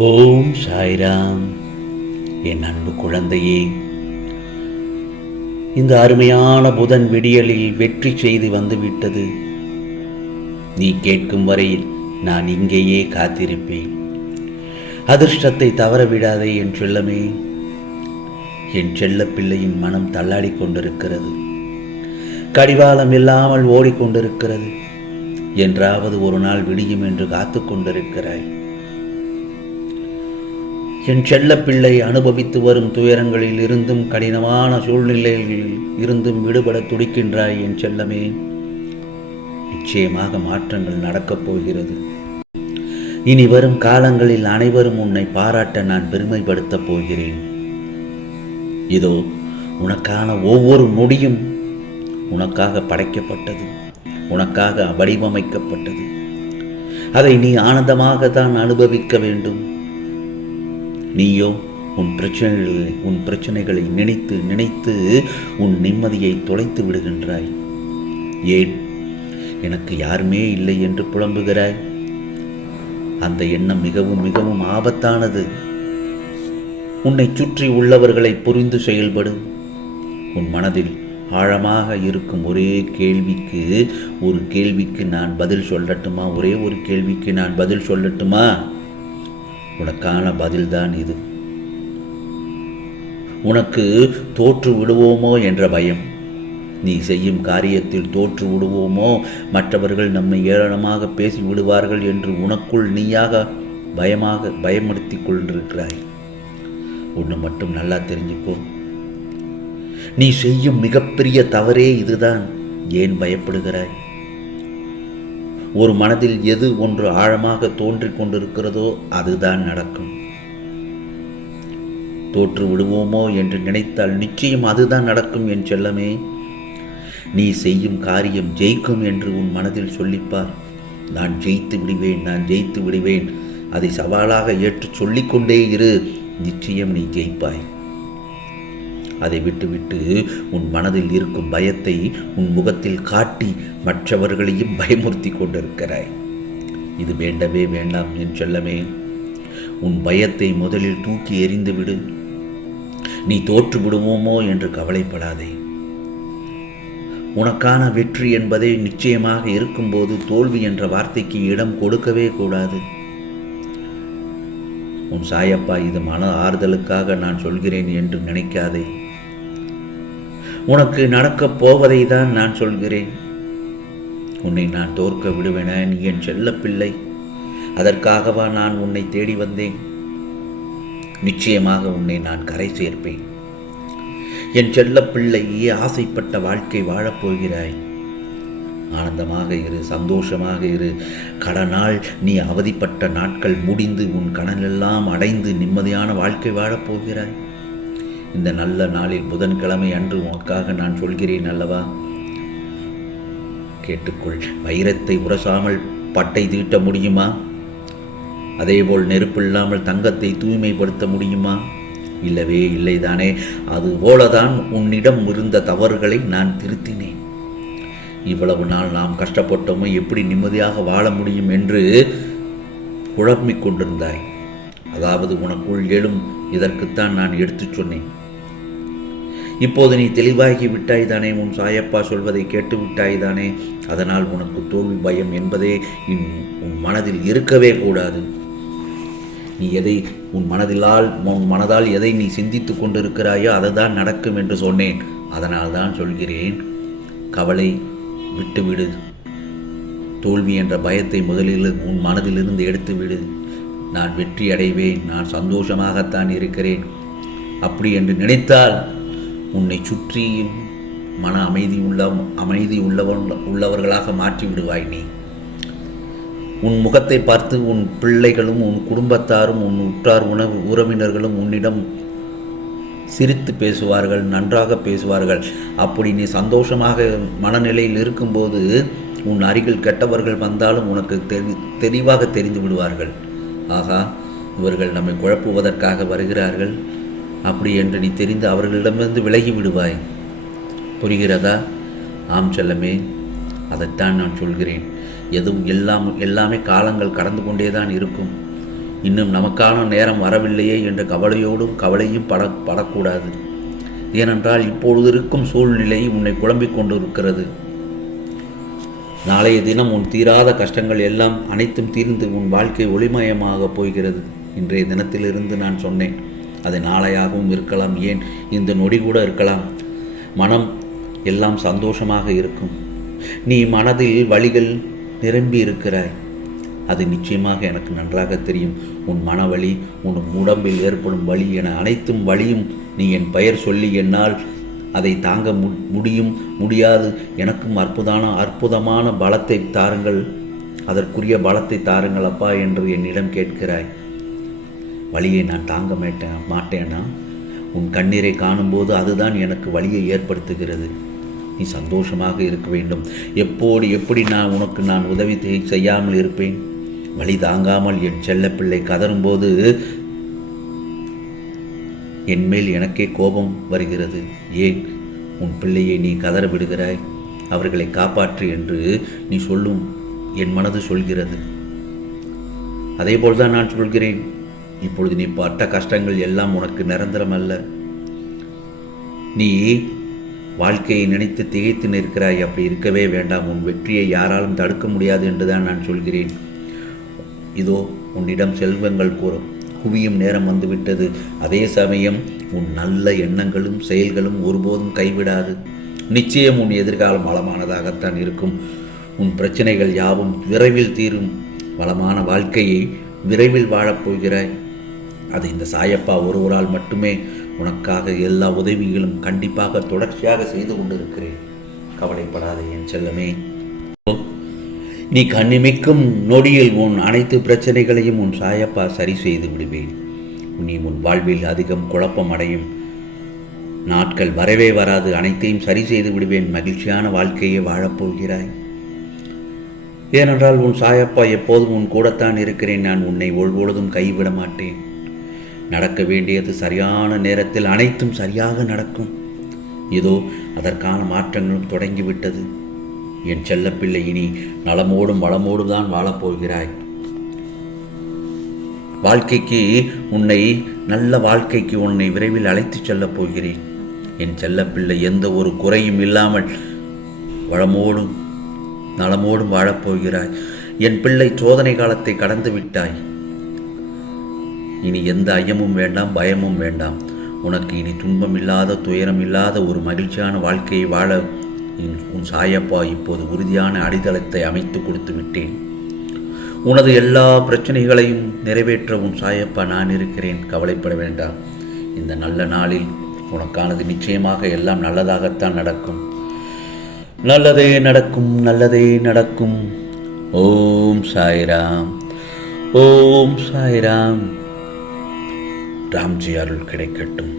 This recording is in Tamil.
ஓம் சாய்ராம். என் அன்பு குழந்தையே இந்த அருமையான புதன் விடியலில் வெற்றி செய்து வந்துவிட்டது. நீ கேட்கும் வரையில் நான் இங்கேயே காத்திருப்பேன். அதிர்ஷ்டத்தை தவற விடாதே என் செல்லமே. என் செல்ல பிள்ளையின் மனம் தள்ளாடி கொண்டிருக்கிறது. கடிவாளம் இல்லாமல் ஓடிக்கொண்டிருக்கிறது. என்றாவது ஒரு நாள் விடியும் என்று காத்து கொண்டிருக்கிறாய். என் செல்லப்பிள்ளை அனுபவித்து வரும் துயரங்களில் இருந்தும் கடினமான சூழ்நிலைகளில் இருந்தும் விடுபட துடிக்கின்றாய் என் செல்லமே. நிச்சயமாக மாற்றங்கள் நடக்கப் போகிறது. இனி வரும் காலங்களில் அனைவரும் உன்னை பாராட்ட நான் பெருமைப்படுத்தப் போகிறேன். இதோ உனக்கான ஒவ்வொரு நொடியும் உனக்காக படைக்கப்பட்டது உனக்காக வடிவமைக்கப்பட்டது. அதை நீ ஆனந்தமாக தான் அனுபவிக்க வேண்டும். நீயோ உன் பிரச்சனைகளை உன் பிரச்சனைகளை நினைத்து நினைத்து உன் நிம்மதியை தொலைத்து விடுகின்றாய். ஏன்? எனக்கு யாருமே இல்லை என்று புலம்புகிறாய். அந்த எண்ணம் மிகவும் மிகவும் ஆபத்தானது. உன்னை சுற்றி உள்ளவர்களை புரிந்து செயல்படும் உன் மனதில் ஆழமாக இருக்கும் ஒரே கேள்விக்கு ஒரு கேள்விக்கு நான் பதில் சொல்லட்டுமா? ஒரே ஒரு கேள்விக்கு நான் பதில் சொல்லட்டுமா? உனக்கான பதில்தான் இது. உனக்கு தோற்று விடுவோமோ என்ற பயம். நீ செய்யும் காரியத்தில் தோற்று விடுவோமோ? மற்றவர்கள் நம்மை ஏளனமாக பேசி விடுவார்கள் என்று உனக்குள் நீயாக பயமாக பயமுறுத்தி கொண்டிருக்கிறாய். ஒன்று மட்டும் நல்லா தெரிஞ்சுக்கோ. நீ செய்யும் மிகப்பெரிய தவறே இதுதான். ஏன் பயப்படுகிறாய்? ஒரு மனதில் எது ஒன்று ஆழமாக தோன்றிக் கொண்டிருக்கிறதோ அதுதான் நடக்கும். தோற்று விடுவோமோ என்று நினைத்தால் நிச்சயம் அதுதான் நடக்கும் என் செல்லமே. நீ செய்யும் காரியம் ஜெயிக்கும் என்று உன் மனதில் சொல்லிப்பார். நான் ஜெயித்து விடுவேன் நான் ஜெயித்து விடுவேன். அதை சவாலாக ஏற்று சொல்லிக்கொண்டே இரு. நிச்சயம் நீ ஜெயிப்பாய். அதை விட்டுவிட்டு உன் மனதில் இருக்கும் பயத்தை உன் முகத்தில் காட்டி மற்றவர்களையும் பயமுறுத்தி கொண்டிருக்கிறாய். இது வேண்டவே வேண்டாம் என் செல்லமே. உன் பயத்தை முதலில் தூக்கி எறிந்துவிடு. நீ தோற்று விடுவோமோ என்று கவலைப்படாதே. உனக்கான வெற்றி என்பதே நிச்சயமாக இருக்கும்போது தோல்வி என்ற வார்த்தைக்கு இடம் கொடுக்கவே கூடாது. உன் சாயப்பா இது மன ஆறுதலுக்காக நான் சொல்கிறேன் என்று நினைக்காதே. உனக்கு நடக்கப் போவதை தான் நான் சொல்கிறேன். உன்னை நான் தோற்க விடுவேன நீ என் செல்ல பிள்ளை அதற்காகவா நான் உன்னை தேடி வந்தேன்? நிச்சயமாக உன்னை நான் கரை சேர்ப்பேன். என் செல்ல ஆசைப்பட்ட வாழ்க்கை வாழப்போகிறாய் ஆனந்தமாக இரு சந்தோஷமாக இரு. கடனால் நீ அவதிப்பட்ட நாட்கள் முடிந்து உன் கடனெல்லாம் அடைந்து நிம்மதியான வாழ்க்கை வாழப்போகிறாய் இந்த நல்ல நாளில் புதன்கிழமை அன்று உனக்காக நான் சொல்கிறேன் அல்லவா? கேட்டுக்கொள். வைரத்தை உரசாமல் பட்டை தீட்ட முடியுமா? அதேபோல் நெருப்பில்லாமல் தங்கத்தை தூய்மைப்படுத்த முடியுமா? இல்லவே இல்லைதானே. அது போலதான் உன்னிடம் இருந்த தவறுகளை நான் திருத்தினேன். இவ்வளவு நாள் நாம் கஷ்டப்பட்டோமோ எப்படி நிம்மதியாக வாழ முடியும் என்று குழம்பிக் கொண்டிருந்தாய். அதாவது உனக்குள் எழும் இதற்குத்தான் நான் எடுத்துச் சொன்னேன். இப்போது நீ தெளிவாகி விட்டாய் தானே உன் சாயப்பா சொல்வதை கேட்டு விட்டாய் தானே அதனால் உனக்கு தோல்வி பயம் என்பதே உன் மனதில் இருக்கவே கூடாது. நீ எதை உன் மனதிலால் உன் மனதால் எதை நீ சிந்தித்து கொண்டிருக்கிறாயோ அதை தான் நடக்கும் என்று சொன்னேன். அதனால் தான் சொல்கிறேன் கவலை விட்டுவிடு. தோல்வி என்ற பயத்தை முதலில் உன் மனதிலிருந்து எடுத்துவிடு. நான் வெற்றி அடைவேன் நான் சந்தோஷமாகத்தான் இருக்கிறேன். அப்படி என்று நினைத்தால் உன்னை சுற்றியும் மன அமைதி உள்ள அமைதி உள்ளவன் உள்ளவர்களாக மாற்றி விடுவாய் நீ. உன் முகத்தை பார்த்து உன் பிள்ளைகளும் உன் குடும்பத்தாரும் உன் உற்றார் உணவு உறவினர்களும் உன்னிடம் சிரித்து பேசுவார்கள் நன்றாக பேசுவார்கள். அப்படி நீ சந்தோஷமாக மனநிலையில் இருக்கும்போது உன் அருகில் கெட்டவர்கள் வந்தாலும் உனக்கு தெரி தெளிவாக தெரிந்து விடுவார்கள். ஆகா இவர்கள் நம்மை குழப்புவதற்காக வருகிறார்கள். அப்படி என்று நீ தெரிந்து அவர்களிடமிருந்து விலகி விடுவாய். புரிகிறதா? ஆம் செல்லமே அதைத்தான் நான் சொல்கிறேன். எதுவும் எல்லாம் எல்லாமே காலங்கள் கடந்து கொண்டே தான் இருக்கும். இன்னும் நமக்கான நேரம் வரவில்லையே என்ற கவலையோடும் கவலையும் பட படக்கூடாது. ஏனென்றால் இப்பொழுது இருக்கும் சூழ்நிலை உன்னை குழம்பிக் கொண்டிருக்கிறது. நாளைய தினம் உன் தீராத கஷ்டங்கள் எல்லாம் அனைத்தும் தீர்ந்து உன் வாழ்க்கை ஒளிமயமாக போகிறது. இன்றைய தினத்திலிருந்து நான் சொன்னேன் அது நாளையாகவும் இருக்கலாம் ஏன்? இந்த நொடி கூட இருக்கலாம். மனம் எல்லாம் சந்தோஷமாக இருக்கும். நீ மனதில் வழிகள் நிரம்பி இருக்கிறாய். அது நிச்சயமாக எனக்கு நன்றாக தெரியும். உன் மனவழி உன் உடம்பில் ஏற்படும் வலி என அனைத்தும் வழியும் நீ என் பெயர் சொல்லி என்னால் அதை தாங்க மு முடியும் முடியாது. எனக்கும் அற்புதமான அற்புதமான பலத்தை தாருங்கள். அதற்குரிய பலத்தை தாருங்கள் அப்பா என்று என்னிடம் கேட்கிறாய். வழியை நான் தாங்க மாட்டேன் மாட்டேன்னா உன் கண்ணீரை காணும்போது அதுதான் எனக்கு வழியை ஏற்படுத்துகிறது. நீ சந்தோஷமாக இருக்க வேண்டும். எப்போது எப்படி நான் உனக்கு நான் உதவி செய்யாமல் இருப்பேன்? வழி தாங்காமல் என் செல்லப்பிள்ளை கதறும்போது என்மேல் எனக்கே கோபம் வருகிறது. ஏன்? உன் பிள்ளையை நீ கதற விடுகிறாய். அவர்களை காப்பாற்று என்று நீ சொல்லும் என் மனது சொல்கிறது. அதேபோல் தான் நான் சொல்கிறேன். இப்பொழுது நீ பட்ட கஷ்டங்கள் எல்லாம் உனக்கு நிரந்தரம் அல்ல. நீ வாழ்க்கையை நினைத்து திகைத்து நிற்கிறாய். அப்படி இருக்கவே வேண்டாம். உன் வெற்றியை யாராலும் தடுக்க முடியாது என்றுதான் நான் சொல்கிறேன். இதோ உன்னிடம் செல்வங்கள் கூறும். குவியும் நேரம் வந்துவிட்டது. அதே சமயம் உன் நல்ல எண்ணங்களும் செயல்களும் ஒருபோதும் கைவிடாது. நிச்சயம் உன் எதிர்காலம் வளமானதாகத்தான் இருக்கும். உன் பிரச்சனைகள் யாவும் விரைவில் தீரும். வளமான வாழ்க்கையை விரைவில் வாழப்போகிறாய் அது இந்த சாயப்பா ஒருவரால் மட்டுமே உனக்காக எல்லா உதவிகளும் கண்டிப்பாக தொடர்ச்சியாக செய்து கொண்டிருக்கிறேன். கவலைப்படாதே என் செல்லமே. நீ கண்ணிமிக்கும் நொடியில் உன் அனைத்து பிரச்சனைகளையும் உன் சாயப்பா சரி செய்து விடுவேன். நீ உன் வாழ்வில் அதிகம் குழப்பம் அடையும். நாட்கள் வரவே வராது. அனைத்தையும் சரி செய்து விடுவேன். மகிழ்ச்சியான வாழ்க்கையை வாழப்போகிறாய். ஏனென்றால் உன் சாயப்பா எப்போதும் உன் கூடத்தான் இருக்கிறேன். நான் உன்னை ஒவ்வொழுதும் கைவிட மாட்டேன். நடக்க வேண்டியது சரியான நேரத்தில் அனைத்தும் சரியாக நடக்கும். இதோ அதற்கான மாற்றங்களும் தொடங்கிவிட்டது. என் செல்லப்பிள்ளை இனி நலமோடும் வளமோடும் தான் வாழப்போகிறாய். வாழ்க்கைக்கு உன்னை நல்ல வாழ்க்கைக்கு உன்னை விரைவில் அழைத்துச் செல்லப் போகிறேன். என் செல்லப்பிள்ளை எந்த ஒரு குறையும் இல்லாமல் வளமோடும் நலமோடும் வாழப்போகிறாய். என் பிள்ளை சோதனை காலத்தை கடந்து விட்டாய். இனி எந்த ஐயமும் வேண்டாம் பயமும் வேண்டாம். உனக்கு இனி துன்பம் இல்லாத துயரம் இல்லாத ஒரு மகிழ்ச்சியான வாழ்க்கையை வாழ உன் சாயப்பா இப்போது உறுதியான அடித்தளத்தை அமைத்து கொடுத்து விட்டேன். உனது எல்லா பிரச்சனைகளையும் நிறைவேற்ற உன் சாயப்பா நான் இருக்கிறேன். கவலைப்பட வேண்டாம். இந்த நல்ல நாளில் உனக்கானது நிச்சயமாக எல்லாம் நல்லதாகத்தான் நடக்கும். நல்லதே நடக்கும் நல்லதே நடக்கும். ஓம் சாய்ராம் ஓம் சாய்ராம். ராம்ஜி அருள் கிடைக்கட்டும்.